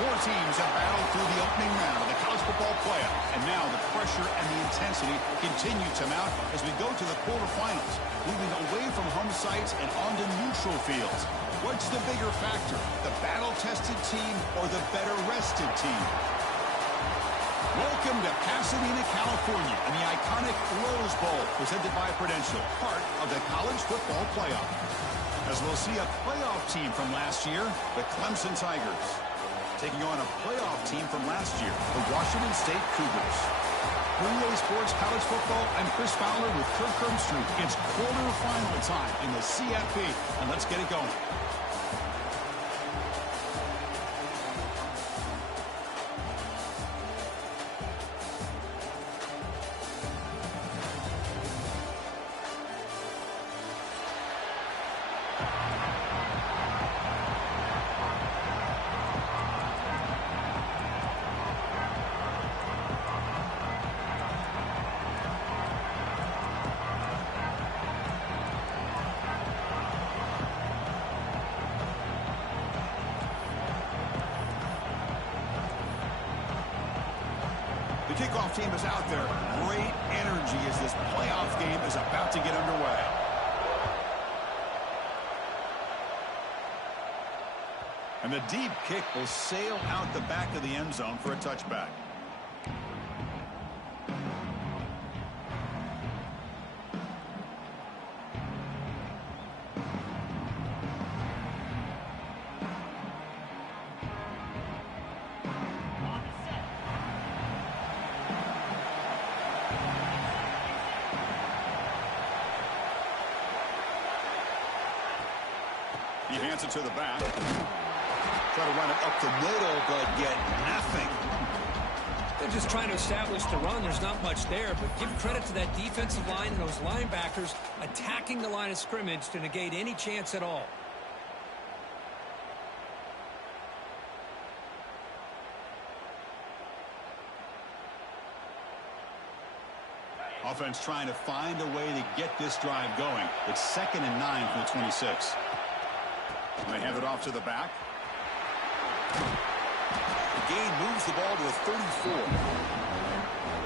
Four teams have battled through the opening round of the college football playoff, and now the pressure and the intensity continue to mount as we go to the quarterfinals, moving away from home sites and onto neutral fields. What's the bigger factor, the battle-tested team or the better-rested team? Welcome to Pasadena, California, in the iconic Rose Bowl, presented by Prudential, part of the college football playoff. As we'll see a playoff team from last year, the Clemson Tigers, taking on a playoff team from last year, the Washington State Cougars. For EA Sports College Football, I'm Chris Fowler with Kirk Herbstreit. It's quarterfinal time in the CFP, and let's get it going. The kickoff team is out there. Great energy as this playoff game is about to get underway. And the deep kick will sail out the back of the end zone for a touchback. He hands it to the back. Try to run it up the middle, but get nothing. They're just trying to establish the run. There's not much there, but give credit to that defensive line and those linebackers attacking the line of scrimmage to negate any chance at all. Offense trying to find a way to get this drive going. It's 2nd and 9 from the 26. And they hand it off to the back. The gain moves the ball to the 34.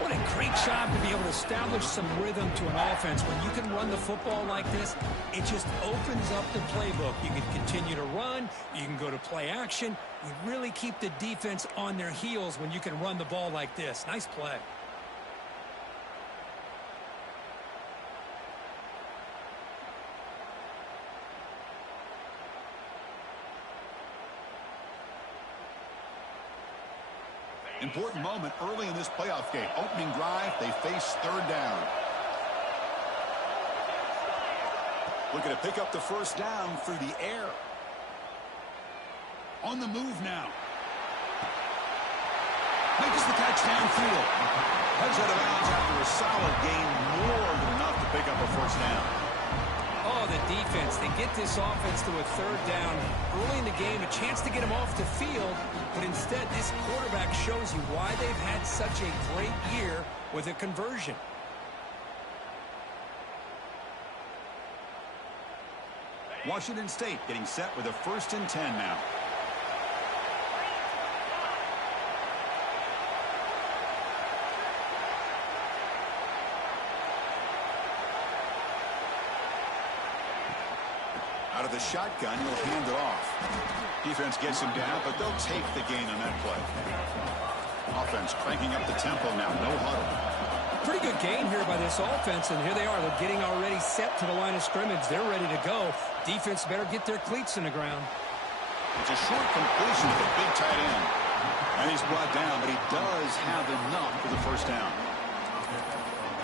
What a great job to be able to establish some rhythm to an offense. When you can run the football like this, it just opens up the playbook. You can continue to run. You can go to play action. You really keep the defense on their heels when you can run the ball like this. Nice play. Important moment early in this playoff game. Opening drive, they face 3rd down. Looking to pick up the 1st down through the air. On the move now. Makes the catch downfield. Heads out of bounds after a solid gain, more than enough to pick up a 1st down. Oh, the defense. They get this offense to a 3rd down early in the game, a chance to get them off the field, but instead this quarterback shows you why they've had such a great year with a conversion. Washington State getting set with a 1st and 10 now. Out of the shotgun, he'll hand it off. Defense gets him down, but they'll take the gain on that play. Offense cranking up the tempo now, no huddle. Pretty good gain here by this offense, and here they are. They're getting already set to the line of scrimmage. They're ready to go. Defense better get their cleats in the ground. It's a short completion to the big tight end. And he's brought down, but he does have enough for the 1st down.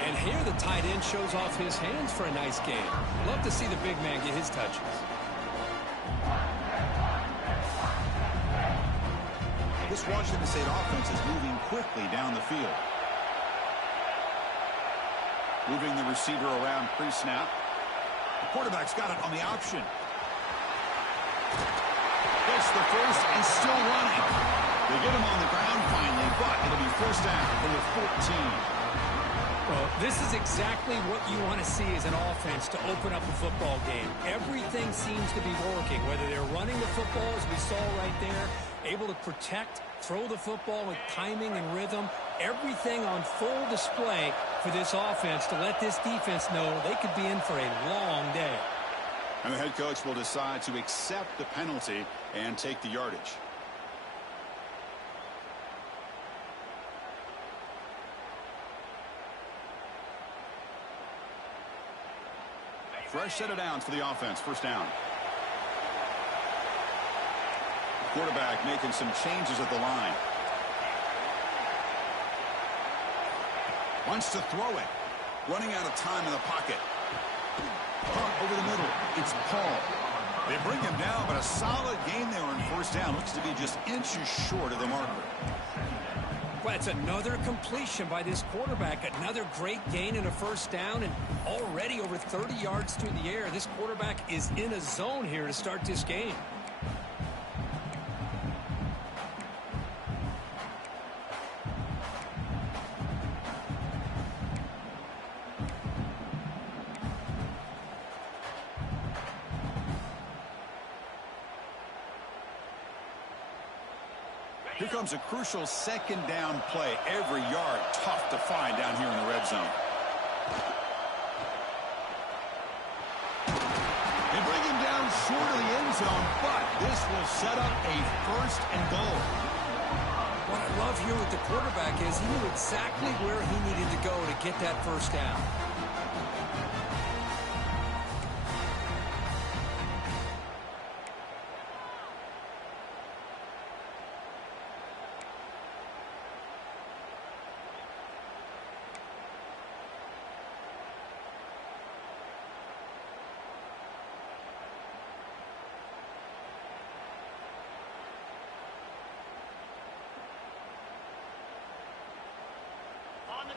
And here the tight end shows off his hands for a nice gain. Love to see the big man get his touches. This Washington State offense is moving quickly down the field. Moving the receiver around pre-snap. The quarterback's got it on the option. Gets the 1st and still running. They get him on the ground finally, but it'll be 1st down from the 14. Well, this is exactly what you want to see as an offense to open up a football game. Everything seems to be working, whether they're running the football, as we saw right there, able to protect, throw the football with timing and rhythm, everything on full display for this offense to let this defense know they could be in for a long day. And the head coach will decide to accept the penalty and take the yardage. Fresh set of downs for the offense. First down. Quarterback making some changes at the line. Wants to throw it. Running out of time in the pocket. Over the middle. It's Paul. They bring him down, but a solid gain there on first down. Looks to be just inches short of the marker. Well, it's another completion by this quarterback. Another great gain and a first down, and already over 30 yards through the air. This quarterback is in a zone here to start this game. Here comes a crucial second down play. Every yard tough to find down here in the red zone. They bring him down short of the end zone, but this will set up a first and goal. What I love here with the quarterback is he knew exactly where he needed to go to get that first down.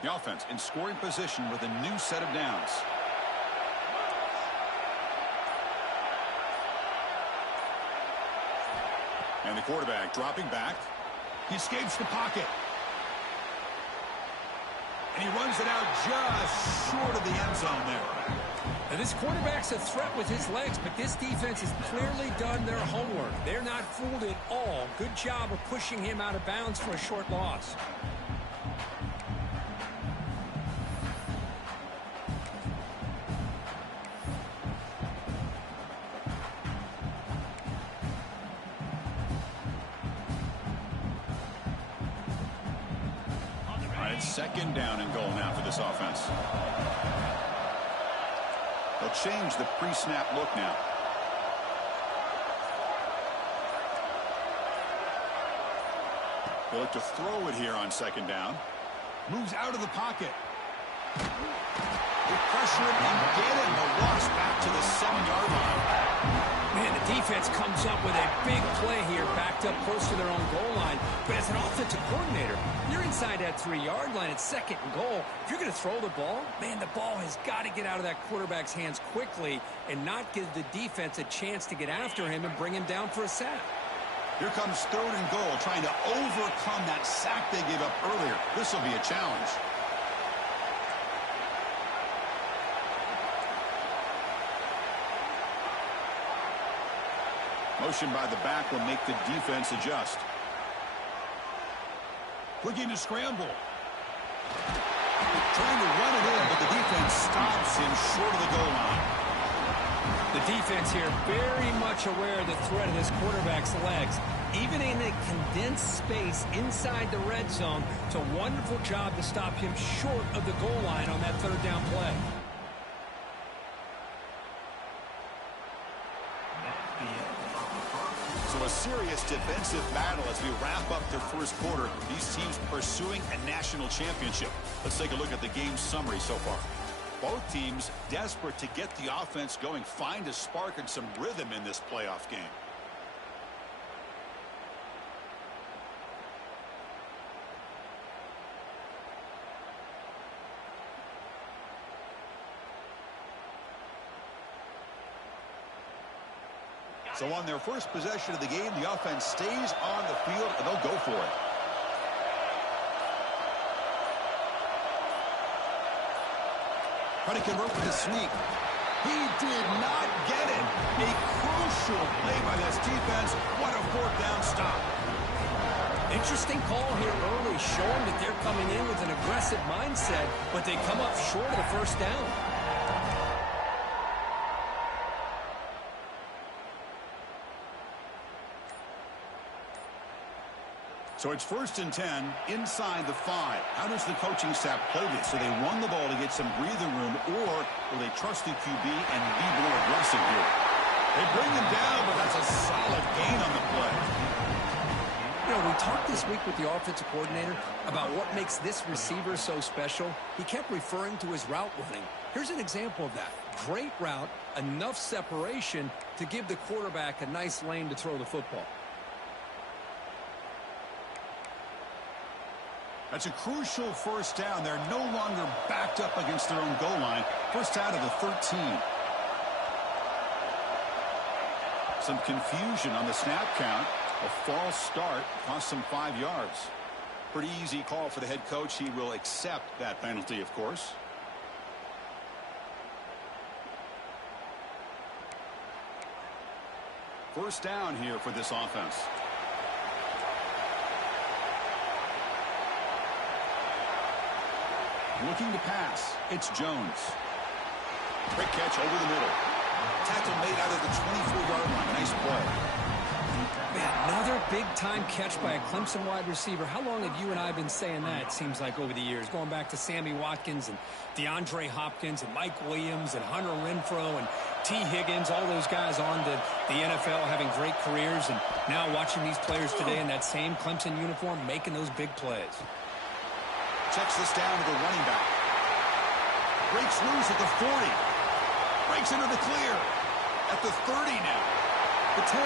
The offense in scoring position with a new set of downs. And the quarterback dropping back. He escapes the pocket. And he runs it out just short of the end zone there. Now this quarterback's a threat with his legs, but this defense has clearly done their homework. They're not fooled at all. Good job of pushing him out of bounds for a short loss. Second down and goal now for this offense. They'll change the pre-snap look now. They look to throw it here on second down. Moves out of the pocket. They pressure him and get him. The loss back to the 7-yard line. Man, the defense comes up with a big play here, backed up close to their own goal line. But as an offensive coordinator, you're inside that 3-yard line. It's second and goal. If you're going to throw the ball, man, the ball has got to get out of that quarterback's hands quickly and not give the defense a chance to get after him and bring him down for a sack. Here comes third and goal, trying to overcome that sack they gave up earlier. This will be a challenge. Motion by the back will make the defense adjust. Looking to scramble. Trying to run it in, but the defense stops him short of the goal line. The defense here very much aware of the threat of this quarterback's legs. Even in a condensed space inside the red zone, it's a wonderful job to stop him short of the goal line on that third down play. So a serious defensive battle as we wrap up the first quarter. These teams pursuing a national championship. Let's take a look at the game summary so far. Both teams desperate to get the offense going, find a spark and some rhythm in this playoff game. So on their first possession of the game, the offense stays on the field, and they'll go for it. Trying to convert with a sweep. He did not get it. A crucial play by this defense. What a fourth down stop. Interesting call here early, showing that they're coming in with an aggressive mindset, but they come up short of the first down. So it's 1st and 10 inside the 5. How does the coaching staff play this? Do they run the ball to get some breathing room, or will they trust the QB and be more aggressive here? They bring him down, but that's a solid gain on the play. You know, we talked this week with the offensive coordinator about what makes this receiver so special. He kept referring to his route running. Here's an example of that. Great route, enough separation to give the quarterback a nice lane to throw the football. That's a crucial first down. They're no longer backed up against their own goal line. First out of the 13. Some confusion on the snap count. A false start cost them 5 yards. Pretty easy call for the head coach. He will accept that penalty, of course. First down here for this offense. Looking to pass. It's Jones. Quick catch over the middle. Tackle made out of the 24-yard line. Nice play. Man, another big-time catch by a Clemson wide receiver. How long have you and I been saying that, it seems like, over the years? Going back to Sammy Watkins and DeAndre Hopkins and Mike Williams and Hunter Renfrow and T. Higgins, all those guys on the NFL having great careers, and now watching these players today in that same Clemson uniform making those big plays. Checks this down to the running back. Breaks loose at the 40. Breaks into the clear. At the 30 now. The 10.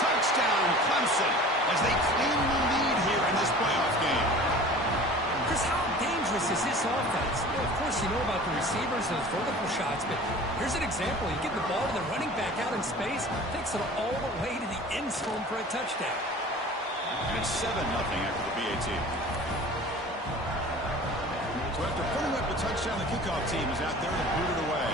Touchdown, Clemson, as they claim the lead here in this playoff game. Chris, how dangerous is this offense? You know, of course, you know about the receivers and those vertical shots, but here's an example. You get the ball to the running back out in space, takes it all the way to the end zone for a touchdown. And it's 7-0 after the BAT. So after putting up the touchdown, the kickoff team is out there to boot it away.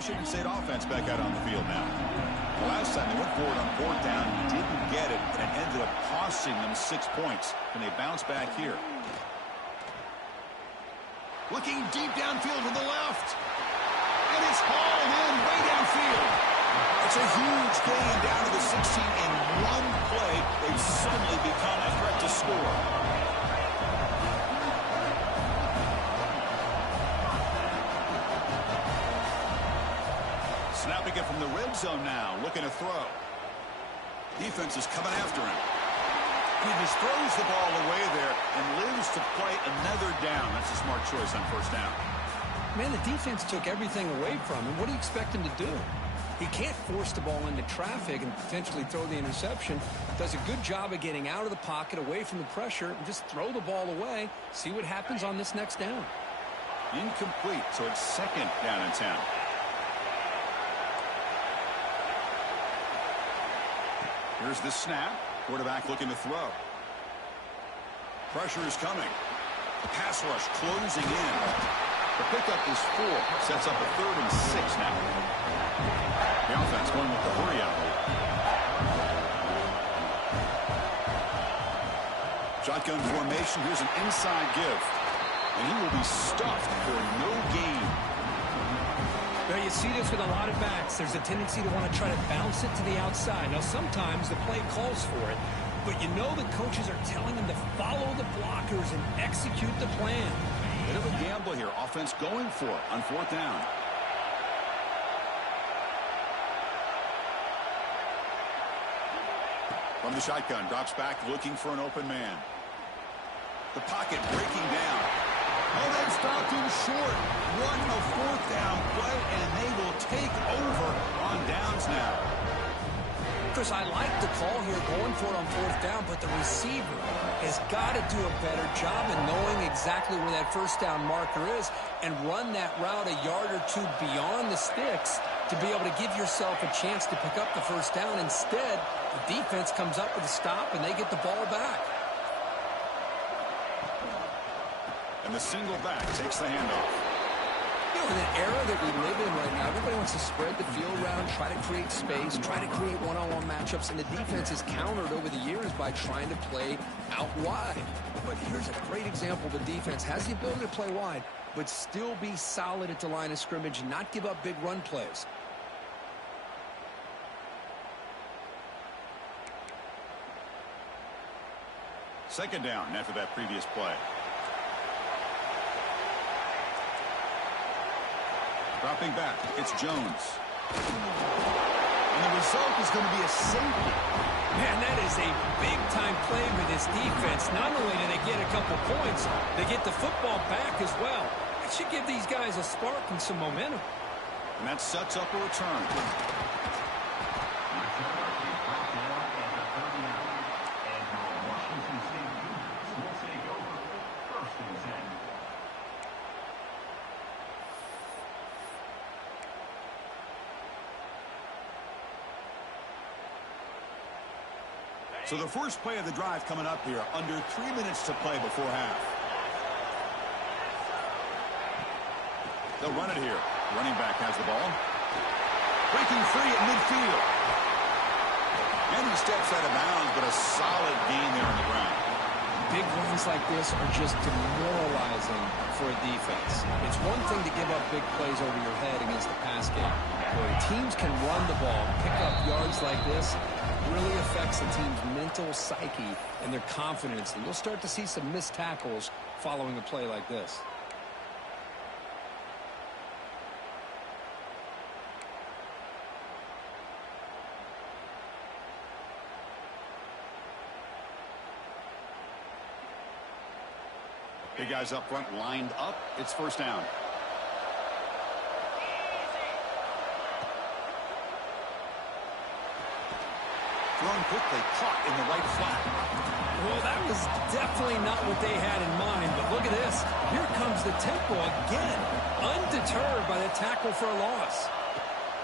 Washington State offense back out on the field now. The last time they went forward on 4th down, didn't get it, and it ended up costing them 6 points. And they bounce back here. Looking deep downfield to the left. And it's hauled in way downfield. It's a huge gain down to the 16 in one play. They've suddenly become a threat to score. Snapping it from the red zone now, looking to throw. Defense is coming after him. He just throws the ball away there and lives to play another down. That's a smart choice on first down. Man, the defense took everything away from him. What do you expect him to do? He can't force the ball into traffic and potentially throw the interception. Does a good job of getting out of the pocket, away from the pressure, and just throw the ball away. See what happens on this next down. Incomplete, so it's 2nd down and 10. Here's the snap. Quarterback looking to throw. Pressure is coming. The pass rush closing in. The pickup is 4. Sets up a 3rd and 6 now. The offense going with the hurry out. Shotgun formation. Here's an inside give. And he will be stuffed for no gain. Now, you see this with a lot of backs. There's a tendency to want to try to bounce it to the outside. Now, sometimes the play calls for it, but you know the coaches are telling them to follow the blockers and execute the plan. Bit of a gamble here. Offense going for it on 4th down. From the shotgun, drops back looking for an open man. The pocket breaking down. Oh, they've stopped him short. What a 4th down play, and they will take over on downs now. Chris, I like the call here, going for it on fourth down, but the receiver has got to do a better job of knowing exactly where that first down marker is and run that route a yard or two beyond the sticks to be able to give yourself a chance to pick up the first down. Instead, the defense comes up with a stop, and they get the ball back. And the single back takes the handoff. You know, in an era that we live in right now, everybody wants to spread the field around, try to create space, try to create one-on-one matchups, and the defense is countered over the years by trying to play out wide. But here's a great example. The defense has the ability to play wide, but still be solid at the line of scrimmage and not give up big run plays. Second down after that previous play. Dropping back, it's Jones. And the result is going to be a safety. Man, that is a big-time play for this defense. Not only do they get a couple points, they get the football back as well. That should give these guys a spark and some momentum. And that sets up a return. So the first play of the drive coming up here, under 3 minutes to play before half. They'll run it here. Running back has the ball. Breaking free at midfield. And he steps out of bounds, but a solid gain there on the ground. Big runs like this are just demoralizing for a defense. It's one thing to give up big plays over your head against the pass game. When teams can run the ball, pick up yards like this, really affects the team's mental psyche and their confidence. And you'll start to see some missed tackles following a play like this. Big guys up front lined up. It's first down. Thrown quickly, caught in the right flat. Well, that was definitely not what they had in mind, but look at this. Here comes the tempo again, undeterred by the tackle for a loss.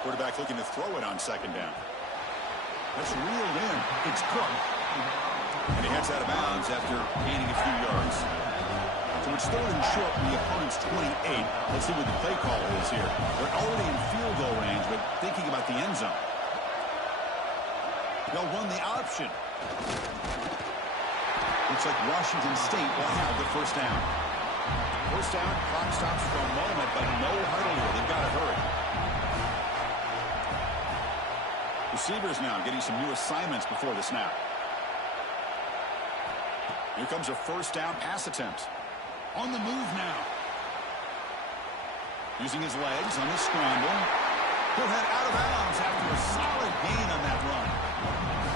Quarterback looking to throw it on second down. That's reeled in. It's Cook. And he heads out of bounds after gaining a few yards. So it's third and short from the opponent's 28. Let's see what the play call is here. They're already in field goal range, but thinking about the end zone. They'll run the option. Looks like Washington State will have the first down. First down, clock stops for a moment, but no huddle here. They've got to hurry. Receivers now getting some new assignments before the snap. Here comes a first down pass attempt. On the move now. Using his legs on the scramble. He'll head out of bounds after a solid gain on that run.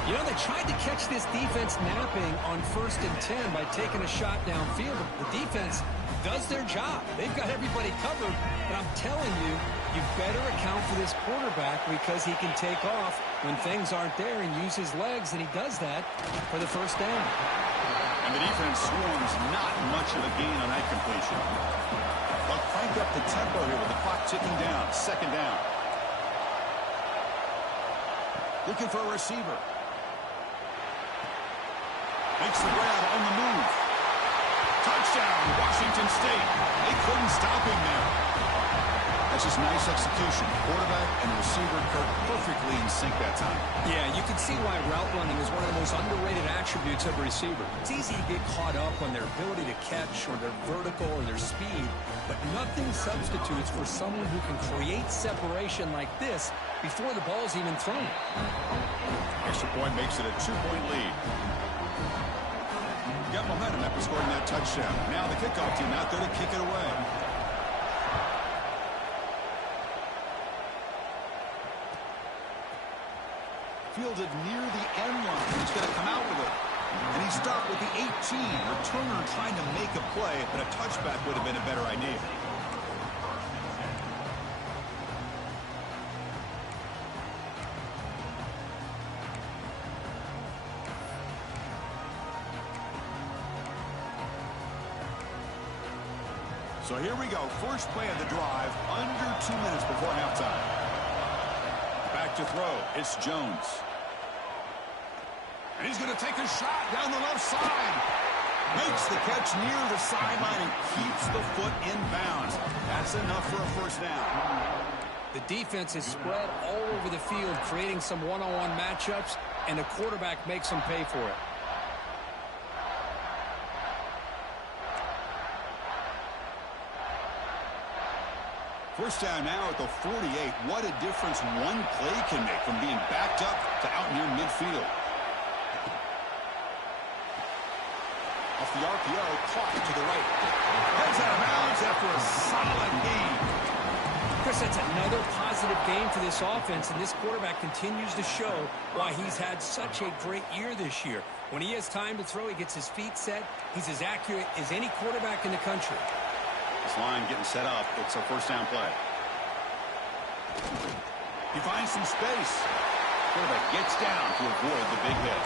You know, they tried to catch this defense napping on 1st and 10 by taking a shot downfield. The defense does their job. They've got everybody covered. But I'm telling you, you better account for this quarterback because he can take off when things aren't there and use his legs, and he does that for the first down. And the defense swarms not much of a gain on that completion. They'll crank up the tempo here with the clock ticking down. Second down. Looking for a receiver. Makes the grab on the move. Touchdown, Washington State. They couldn't stop him there. That's just nice execution. Quarterback and receiver perfectly in sync that time. Yeah, you can see why route running is one of the most underrated attributes of a receiver. It's easy to get caught up on their ability to catch or their vertical or their speed, but nothing substitutes for someone who can create separation like this before the ball's even thrown. Extra point makes it a 2-point lead. Got momentum after scoring that touchdown. Now the kickoff team out there to kick it away. Fielded near the end line. He's going to come out with it. And he stopped with the 18. Returner trying to make a play, but a touchback would have been a better idea. So here we go. First play of the drive, under 2 minutes before halftime. Back to throw. It's Jones. And he's going to take a shot down the left side. Makes the catch near the sideline and keeps the foot in bounds. That's enough for a first down. The defense is spread all over the field, creating some one-on-one matchups, and the quarterback makes them pay for it. First down now at the 48. What a difference one play can make from being backed up to out near midfield. Off the RPO, clock to the right. Heads out of bounds after a solid gain. Chris, that's another positive game for this offense, and this quarterback continues to show why he's had such a great year this year. When he has time to throw, he gets his feet set. He's as accurate as any quarterback in the country. This line getting set up. It's a first down play. He finds some space. Quarterback gets down to avoid the big hit.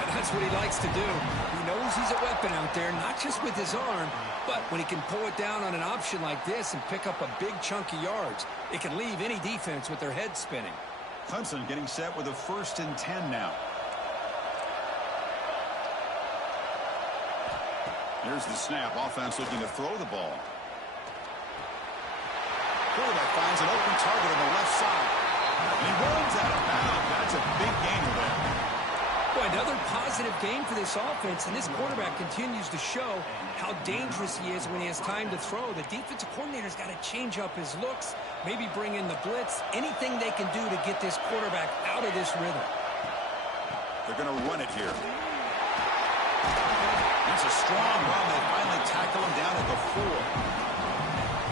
And that's what he likes to do. He knows he's a weapon out there, not just with his arm, but when he can pull it down on an option like this and pick up a big chunk of yards, it can leave any defense with their head spinning. Clemson getting set with a 1st and 10 now. Here's the snap. Offense looking to throw the ball. Quarterback finds an open target on the left side. And he runs out of bounds. That's a big gainer there. Boy, another positive game for this offense, and this quarterback continues to show how dangerous he is when he has time to throw. The defensive coordinator's got to change up his looks, maybe bring in the blitz, anything they can do to get this quarterback out of this rhythm. They're going to run it here. It's a strong run. They finally tackle him down at the 4.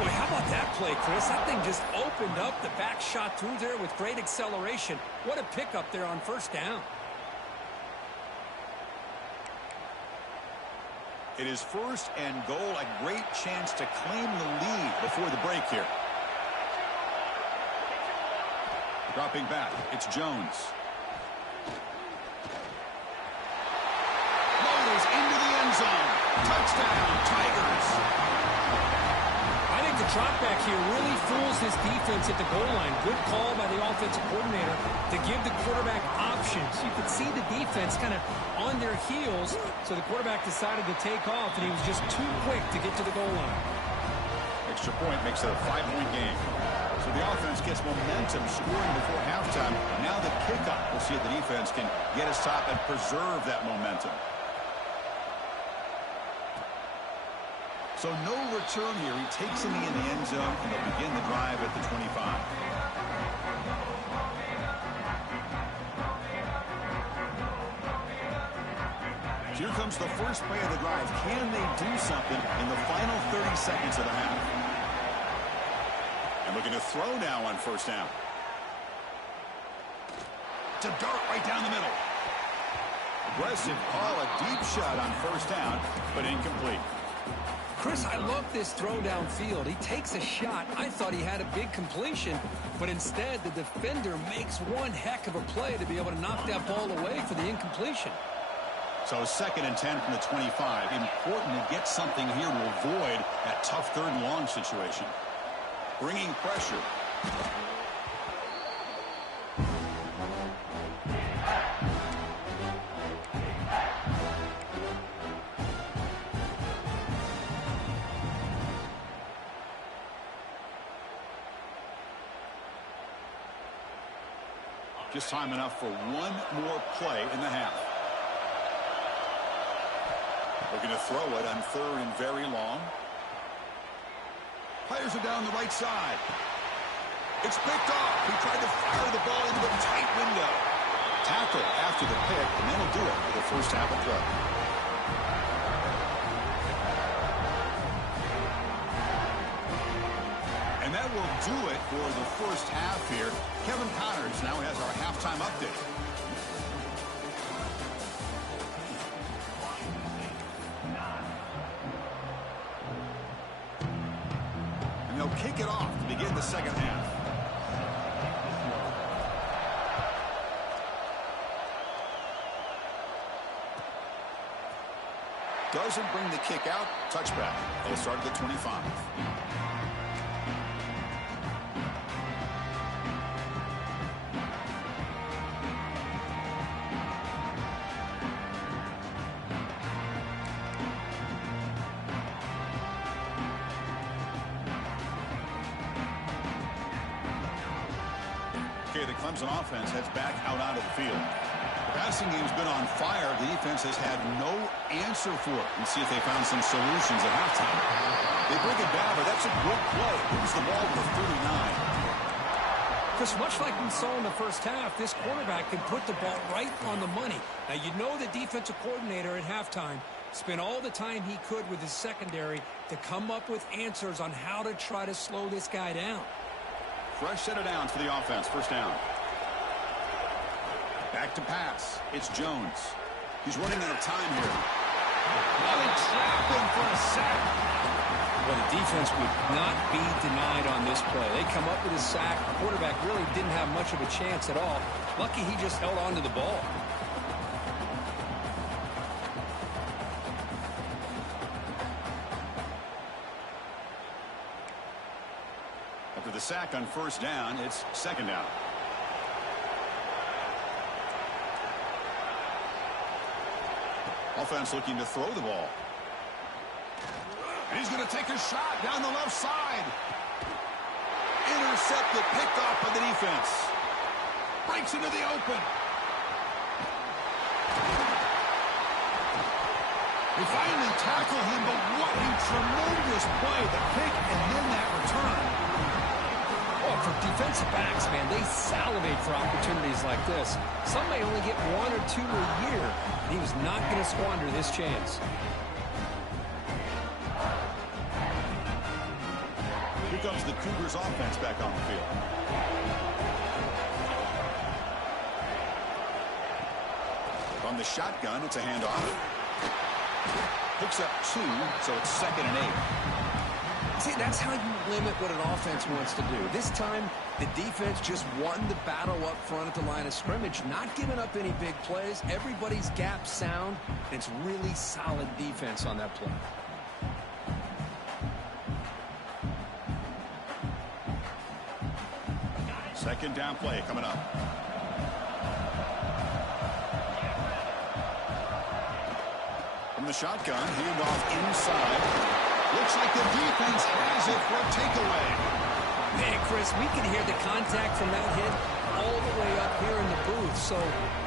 Boy, how about that play, Chris? That thing just opened up. The back shot through there with great acceleration. What a pickup there on first down. It is 1st and goal. A great chance to claim the lead before the break here. Dropping back. It's Jones. Motors into the end zone. Touchdown, Tigers. I think the drop back here really fools this defense at the goal line. Good call by the offensive coordinator to give the quarterback options. You could see the defense kind of on their heels, so the quarterback decided to take off, and he was just too quick to get to the goal line. Extra point makes it a 5-point game. So the offense gets momentum scoring before halftime. Now the kickoff. We'll see if the defense can get a stop and preserve that momentum. So no return here. He takes him in the end zone, and they'll begin the drive at the 25. Here comes the first play of the drive. Can they do something in the final 30 seconds of the half? And looking to throw now on first down. To dart right down the middle. Aggressive call, a deep shot on first down, but incomplete. Chris, I love this throw downfield. He takes a shot. I thought he had a big completion, but instead the defender makes one heck of a play to be able to knock that ball away for the incompletion. So 2nd and 10 from the 25. Important to get something here to avoid that tough 3rd and long situation. Bringing pressure. Just time enough for one more play in the half. Looking to throw it on 3rd and very long. Players are down the right side. It's picked off. He tried to fire the ball into a tight window. Tackle after the pick, and that'll do it for the first half of play. And that will do it for the first half here. Kevin Connors now has our halftime update. And they'll kick it off to begin the second half. Doesn't bring the kick out. Touchback. They'll start at the 25. Okay, the Clemson offense heads back out onto the field. The passing game's been on fire. The defense has had no answer for it. Let's see if they found some solutions at halftime. They bring it down, but that's a good play. Moves the ball to the 39. Because much like we saw in the first half, this quarterback can put the ball right on the money. Now, you know the defensive coordinator at halftime spent all the time he could with his secondary to come up with answers on how to try to slow this guy down. Fresh set of downs for the offense. First down. Back to pass. It's Jones. He's running out of time here. Oh, they trap him for a sack. Well, the defense would not be denied on this play. They come up with a sack. The quarterback really didn't have much of a chance at all. Lucky he just held on to the ball. After the sack on first down, it's second down. Offense looking to throw the ball. And he's going to take a shot down the left side. Intercepted, picked off by the defense. Breaks into the open. They finally tackle him, but what a tremendous play. The pick and then that return. Oh, for defensive backs, man, they salivate for opportunities like this. Some may only get one or two a year. He was not going to squander this chance. Here comes the Cougars offense back on the field. From the shotgun, it's a handoff. Picks up 2, so it's 2nd and 8. See, that's how you limit what an offense wants to do. This time, the defense just won the battle up front at the line of scrimmage, not giving up any big plays. Everybody's gap sound. It's really solid defense on that play. Second down play coming up. From the shotgun, handoff inside. Looks like the defense has it for a takeaway. Man, Chris, we can hear the contact from that hit all the way up here in the booth. So,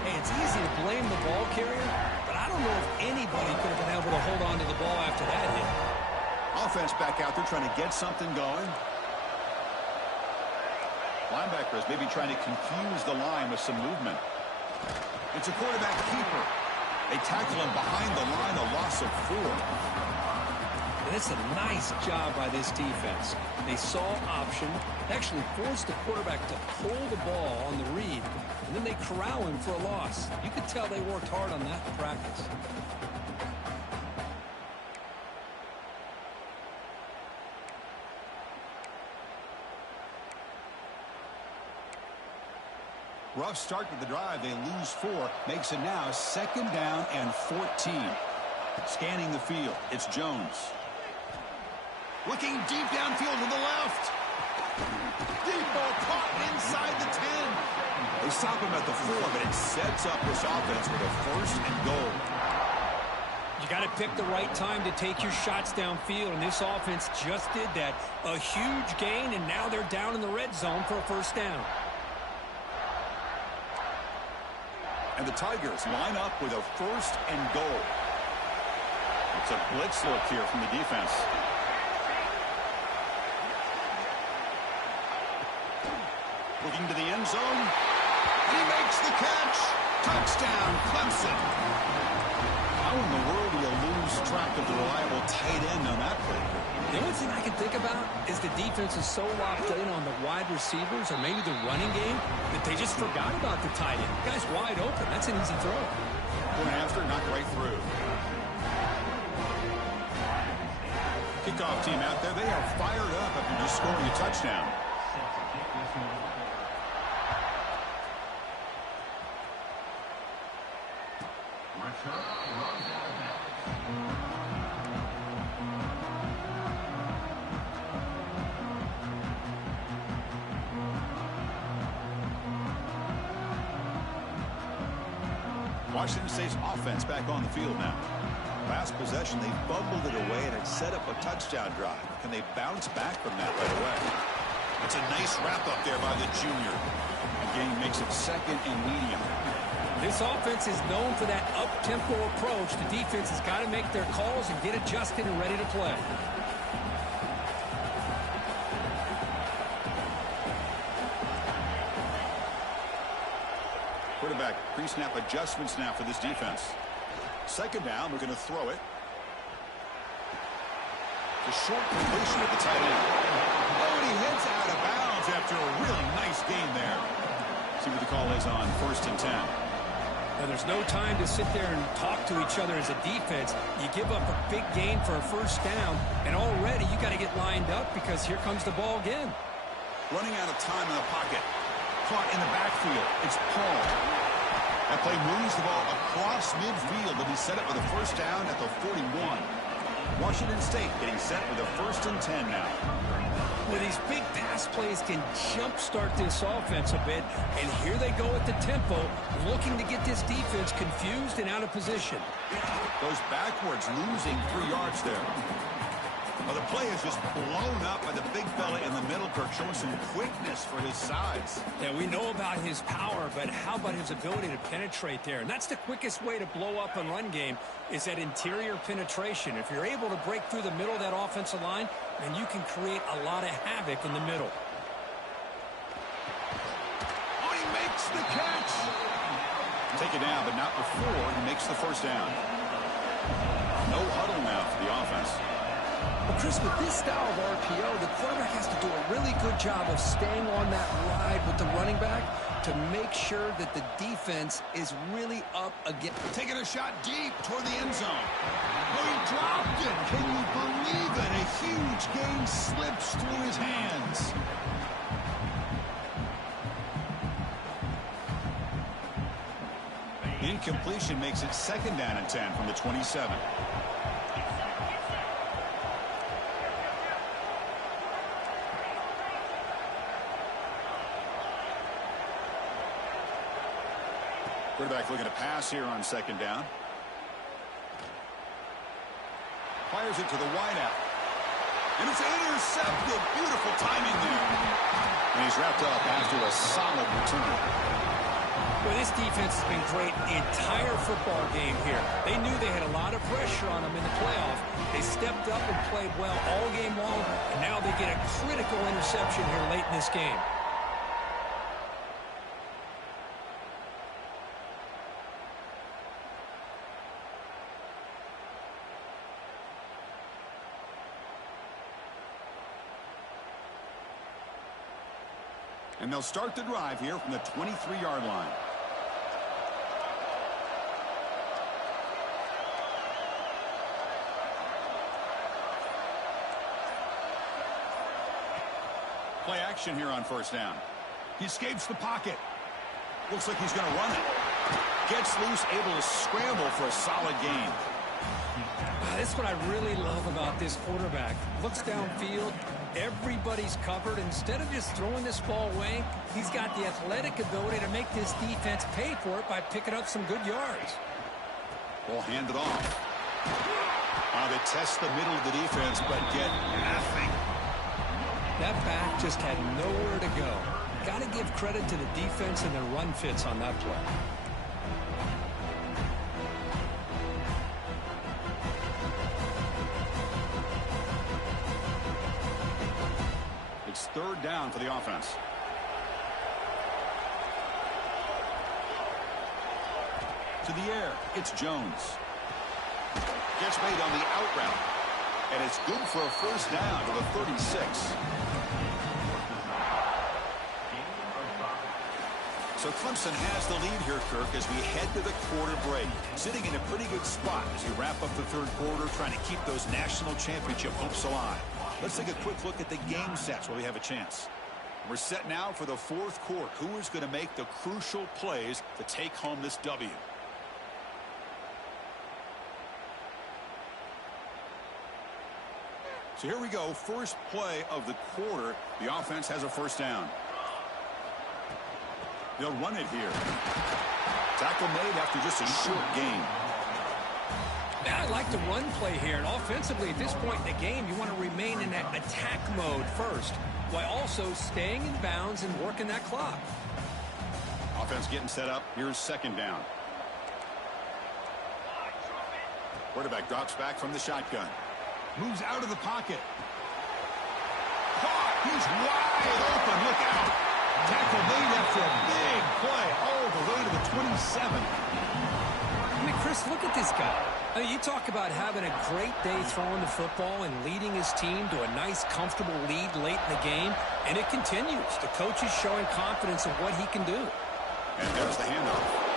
hey, it's easy to blame the ball carrier, but I don't know if anybody could have been able to hold on to the ball after that hit. Offense back out there trying to get something going. Linebackers maybe trying to confuse the line with some movement. It's a quarterback keeper. They tackle him behind the line, a loss of 4. And it's a nice job by this defense. They saw option, actually forced the quarterback to pull the ball on the read, and then they corral him for a loss. You could tell they worked hard on that in practice. Rough start to the drive. They lose 4. Makes it now 2nd down and 14. Scanning the field. It's Jones. Looking deep downfield to the left. Deep ball caught inside the 10. They stop him at the 4, but it sets up this offense with a 1st and goal. You got to pick the right time to take your shots downfield, and this offense just did that. A huge gain, and now they're down in the red zone for a 1st down. And the Tigers line up with a 1st and goal. It's a blitz look here from the defense. Looking to the end zone. And he makes the catch. Touchdown, Clemson. How in the world do you lose track of the reliable tight end on that play? The only thing I can think about is the defense is so locked in on the wide receivers or maybe the running game that they just forgot about the tight end. The guy's wide open. That's an easy throw. Going after, knocked right through. Kickoff team out there. They are fired up after just scoring a touchdown. Washington State's offense back on the field now. Last possession, they fumbled it away, and it set up a touchdown drive. Can they bounce back from that right away? It's a nice wrap-up there by the junior. The game makes it second and medium. This offense is known for that up-tempo approach. The defense has got to make their calls and get adjusted and ready to play. Quarterback pre-snap adjustments now for this defense. Second down, we're going to throw it. The short completion at the tight end. Oh, and he heads out of bounds after a really nice game there. See what the call is on 1st and 10. Now, there's no time to sit there and talk to each other as a defense. You give up a big gain for a first down, and already you got to get lined up because here comes the ball again. Running out of time in the pocket. Caught in the backfield. It's Paul. That play moves the ball across midfield to be set up with a first down at the 41. Washington State getting set with a 1st and 10 now. Well, these big pass plays can jumpstart this offense a bit, and here they go at the tempo, looking to get this defense confused and out of position. Goes backwards, losing 3 yards there. Well, the play is just blown up by the big fella in the middle, Kirk, showing some quickness for his size. Yeah, we know about his power, but how about his ability to penetrate there? And that's the quickest way to blow up a run game is that interior penetration. If you're able to break through the middle of that offensive line, then you can create a lot of havoc in the middle. Oh, he makes the catch. Take it down, but not before he makes the first down. No huddle now for the offense. Well, Chris, with this style of RPO, the quarterback has to do a really good job of staying on that ride with the running back to make sure that the defense is really up against. Taking a shot deep toward the end zone. Oh, he dropped it. Can you believe it? A huge gain slips through his hands. Incompletion makes it 2nd down and 10 from the 27. Quarterback looking to pass here on 2nd down. Fires it to the wideout. And it's intercepted. Beautiful timing there. And he's wrapped up after a solid return. Well, this defense has been great the entire football game here. They knew they had a lot of pressure on them in the playoff. They stepped up and played well all game long, and now they get a critical interception here late in this game. And they'll start the drive here from the 23-yard line. Play action here on 1st down. He escapes the pocket. Looks like he's going to run it. Gets loose, able to scramble for a solid gain. That's what I really love about this quarterback. Looks downfield. Everybody's covered. Instead of just throwing this ball away, he's got the athletic ability to make this defense pay for it by picking up some good yards. Ball handed off. They test the middle of the defense, but get nothing. That back just had nowhere to go. Got to give credit to the defense and their run fits on that play. It's 3rd down for the offense. To the air, it's Jones. Gets made on the out route. And it's good for a first down to the 36. So Clemson has the lead here, Kirk, as we head to the quarter break. Sitting in a pretty good spot as we wrap up the 3rd quarter, trying to keep those national championship hopes alive. Let's take a quick look at the game sets while we have a chance. We're set now for the 4th quarter. Who is going to make the crucial plays to take home this W? So here we go, first play of the quarter. The offense has a first down. They'll run it here. Tackle made after just a short gain. I like the run play here, and offensively at this point in the game, you want to remain in that attack mode first, while also staying in bounds and working that clock. Offense getting set up. Here's second down. Quarterback drops back from the shotgun. Moves out of the pocket. Caught. He's wide open. Look out. Tackle made after a big play all the way to the 27. I mean, Chris, look at this guy. I mean, you talk about having a great day throwing the football and leading his team to a nice, comfortable lead late in the game, and it continues. The coach is showing confidence in what he can do. And there's the handoff.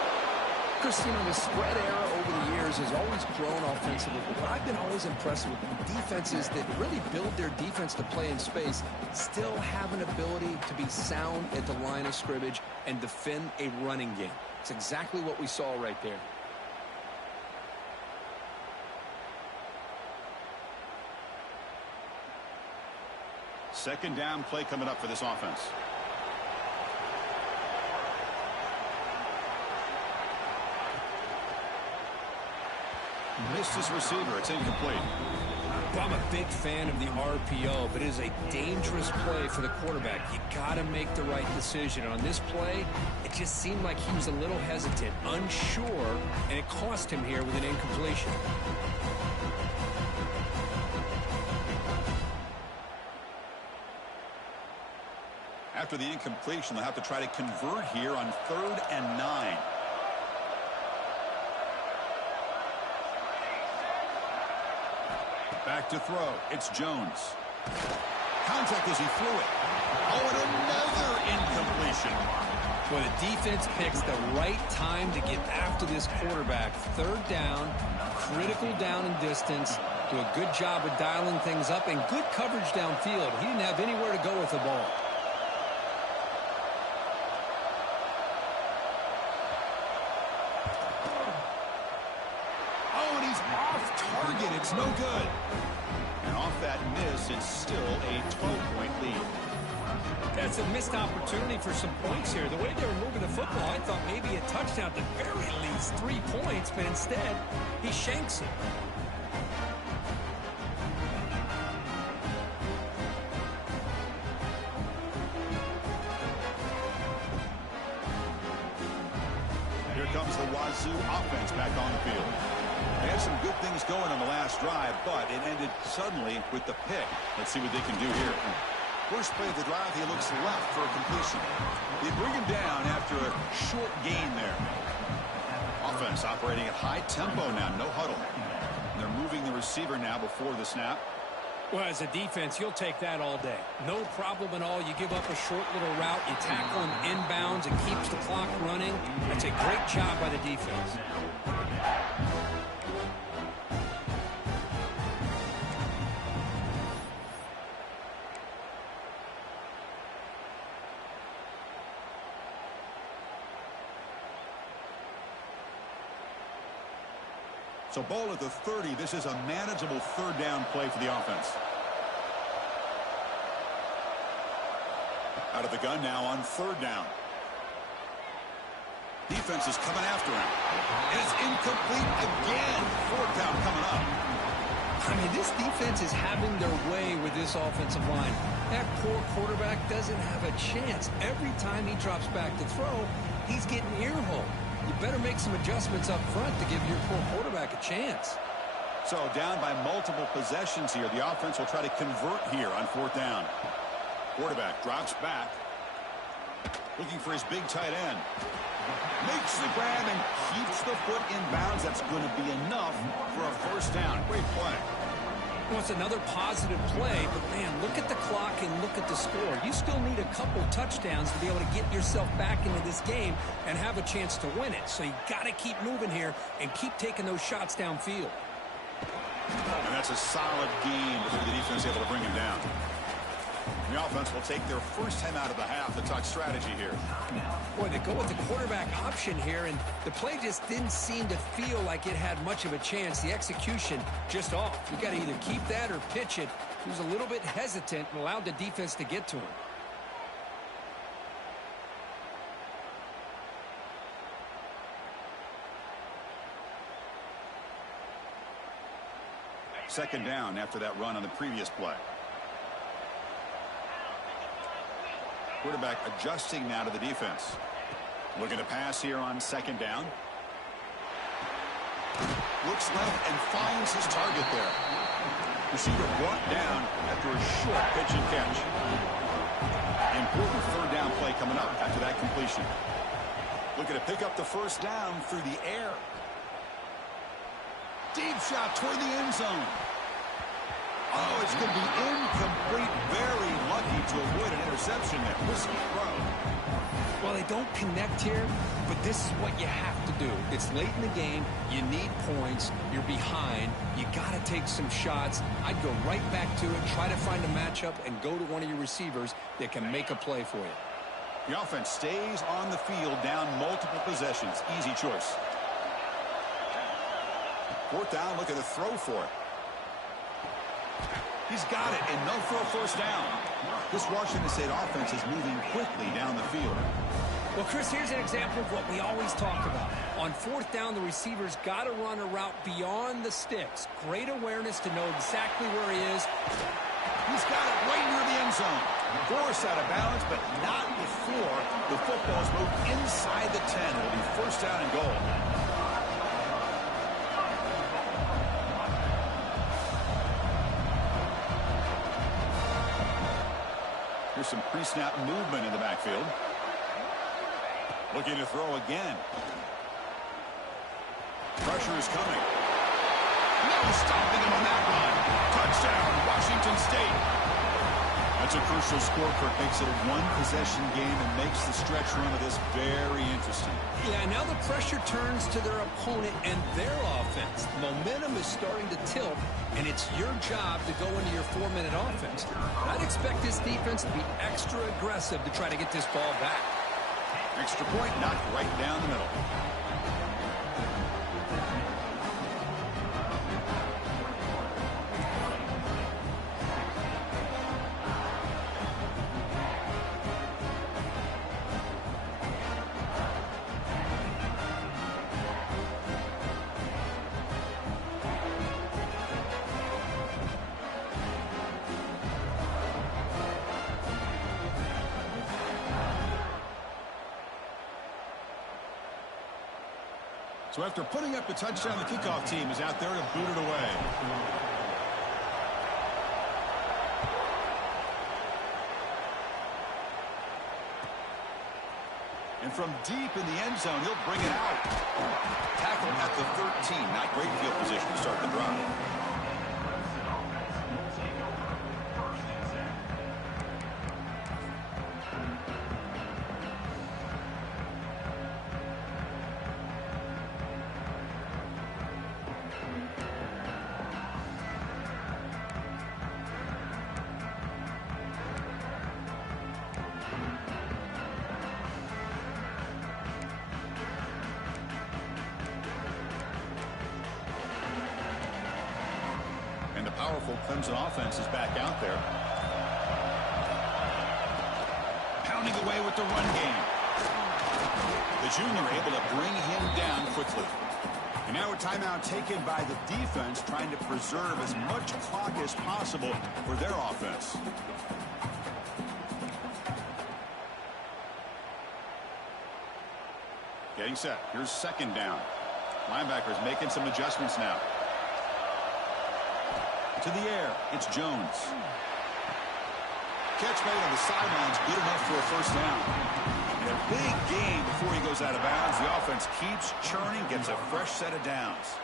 Chris, you know, the spread era over the years has always grown offensively, but what I've been always impressed with defenses that really build their defense to play in space still have an ability to be sound at the line of scrimmage and defend a running game. It's exactly what we saw right there. Second down play coming up for this offense. Missed his receiver. It's incomplete. Well, I'm a big fan of the RPO, but it is a dangerous play for the quarterback. You got to make the right decision. And on this play, it just seemed like he was a little hesitant, unsure, and it cost him here with an incompletion. After the incompletion, they'll have to try to convert here on 3rd and 9. Back to throw. It's Jones. Contact as he threw it. Oh, and another incompletion. Well, the defense picks the right time to get after this quarterback. 3rd down, critical down and distance. Do a good job of dialing things up and good coverage downfield. He didn't have anywhere to go with the ball. It's no good. And off that miss, it's still a 12-point lead. That's a missed opportunity for some points here. The way they were moving the football, I thought maybe a touchdown, at the very least 3 points, but instead, he shanks it. Here comes the Wazzu offense back on the field. They had some good things going on the last drive, but it ended suddenly with the pick. Let's see what they can do here. First play of the drive, he looks left for a completion. They bring him down after a short gain there. Offense operating at high tempo now, no huddle. And they're moving the receiver now before the snap. Well, as a defense, you'll take that all day. No problem at all. You give up a short little route, you tackle him inbounds, it keeps the clock running. That's a great job by the defense. So ball at the 30. This is a manageable 3rd down play for the offense. Out of the gun now on 3rd down. Defense is coming after him. And it's incomplete again. 4th down coming up. I mean, this defense is having their way with this offensive line. That poor quarterback doesn't have a chance. Every time he drops back to throw, he's getting ear-hole. You better make some adjustments up front to give your poor quarterback a chance. So down by multiple possessions here. The offense will try to convert here on 4th down. Quarterback drops back. Looking for his big tight end. Makes the grab and keeps the foot in bounds. That's going to be enough for a 1st down. Great play. Well, it's another positive play, but, man, look at the clock and look at the score. You still need a couple touchdowns to be able to get yourself back into this game and have a chance to win it. So you got to keep moving here and keep taking those shots downfield. And that's a solid game before the defense able to bring him down. The offense will take their first time out of the half to talk strategy here. Boy, they go with the quarterback option here, and the play just didn't seem to feel like it had much of a chance. The execution just off. You got to either keep that or pitch it, He was a little bit hesitant and allowed the defense to get to him. Second down after that run on the previous play. Quarterback adjusting now to the defense. Looking to pass here on second down. Looks left and finds his target there. Receiver brought down after a short pitch and catch. Important third down play coming up after that completion. Looking to pick up the first down through the air. Deep shot toward the end zone. Oh, it's going to be incomplete. Very lucky to avoid an interception there. Risky throw. Well, they don't connect here, but this is what you have to do. It's late in the game. You need points. You're behind. You got to take some shots. I'd go right back to it, try to find a matchup, and go to one of your receivers that can make a play for you. The offense stays on the field, down multiple possessions. Easy choice. Fourth down, look at the throw for it. He's got it, and they'll throw first down. This Washington State offense is moving quickly down the field. Well, Chris, here's an example of what we always talk about. On fourth down, the receiver's got to run a route beyond the sticks. Great awareness to know exactly where he is. He's got it right near the end zone. Forced out of balance, but not before the football's moved inside the 10. It'll be first down and goal. Here's some pre-snap movement in the backfield. Looking to throw again. Pressure is coming. No stopping him on that run. Touchdown, Washington State. That's a crucial score. Kirk makes it a one-possession game and makes the stretch run of this very interesting. Yeah, now the pressure turns to their opponent and their offense. Momentum is starting to tilt, and it's your job to go into your 4-minute offense. I'd expect this defense to be extra aggressive to try to get this ball back. Extra point knocked right down the middle. So after putting up a touchdown, the kickoff team is out there to boot it away. And from deep in the end zone, he'll bring it out. Tackle at the 13. Not great field position to start the drive. Powerful Clemson offense is back out there. Pounding away with the run game. The junior able to bring him down quickly. And now a timeout taken by the defense, trying to preserve as much clock as possible for their offense. Getting set. Here's second down. Linebackers making some adjustments now. To the air, it's Jones. Catch made on the sidelines, good enough for a first down. In a big game before he goes out of bounds, the offense keeps churning, gets a fresh set of downs.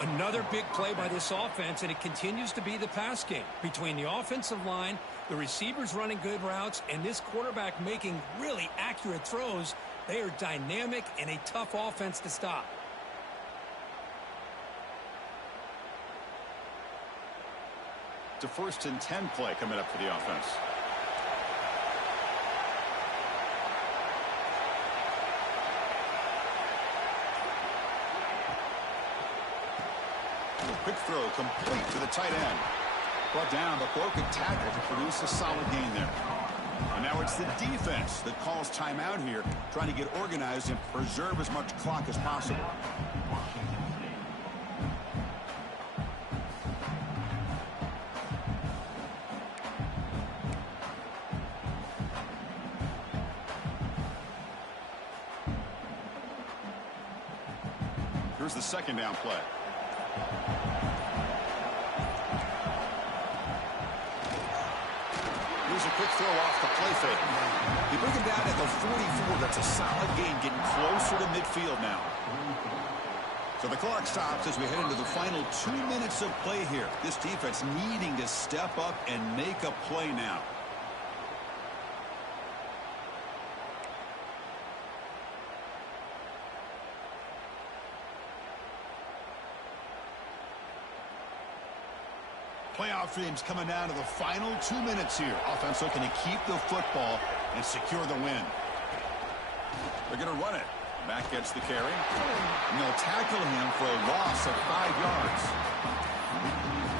Another big play by this offense, and it continues to be the pass game. Between the offensive line, the receivers running good routes, and this quarterback making really accurate throws, they are dynamic and a tough offense to stop. It's a 1st and 10 play coming up for the offense. Quick throw complete to the tight end. Brought down, but broken tackle to produce a solid gain there. And now it's the defense that calls timeout here, trying to get organized and preserve as much clock as possible. Here's the second down play. Here's a quick throw off the play fake. You bring him down at the 44. That's a solid gain, getting closer to midfield now. So the clock stops as we head into the final 2 minutes of play here. This defense needing to step up and make a play now. Playoff dreams coming down to the final 2 minutes here. Offense looking to keep the football and secure the win. They're going to run it. Back gets the carry. And they'll tackle him for a loss of 5 yards.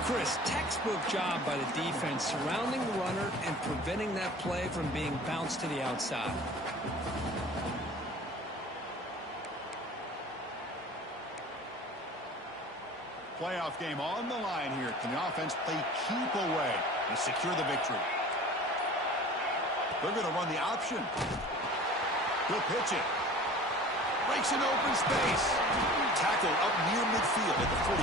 Chris, textbook job by the defense surrounding the runner and preventing that play from being bounced to the outside. Playoff game on the line here. Can the offense play keep away and secure the victory? They're going to run the option. He'll pitch it. Breaks an open space. Tackled up near midfield at the 48.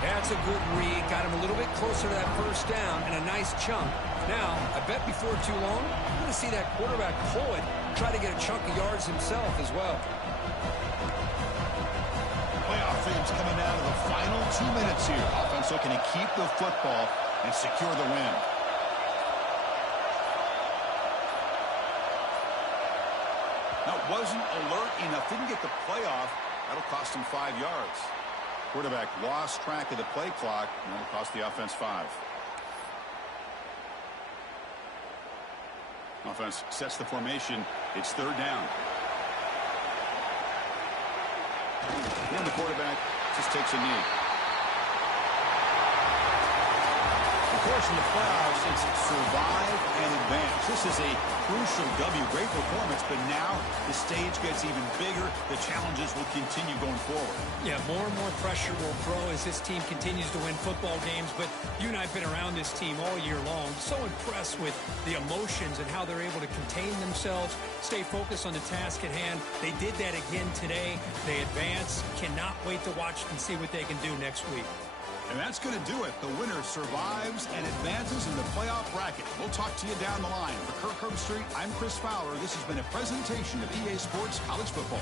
That's a good read. Got him a little bit closer to that first down and a nice chunk. Now, I bet before too long, you're going to see that quarterback pull it, try to get a chunk of yards himself as well. Playoff dreams coming down to the final 2 minutes here. Offense looking to keep the football and secure the win. Now, wasn't alert enough. Didn't get the playoff. That'll cost him 5 yards. Quarterback lost track of the play clock, and that'll cost the offense 5. Offense sets the formation. It's third down. And the quarterback just takes a knee. Of course, in the playoffs, it's survive and advance. This is a crucial W. Great performance, but now the stage gets even bigger. The challenges will continue going forward. Yeah, more and more pressure will grow as this team continues to win football games, but you and I have been around this team all year long. So impressed with the emotions and how they're able to contain themselves, stay focused on the task at hand. They did that again today. They advance. Cannot wait to watch and see what they can do next week. And that's going to do it. The winner survives and advances in the playoff bracket. We'll talk to you down the line. For Kirk Herbstreit, I'm Chris Fowler. This has been a presentation of EA Sports College Football.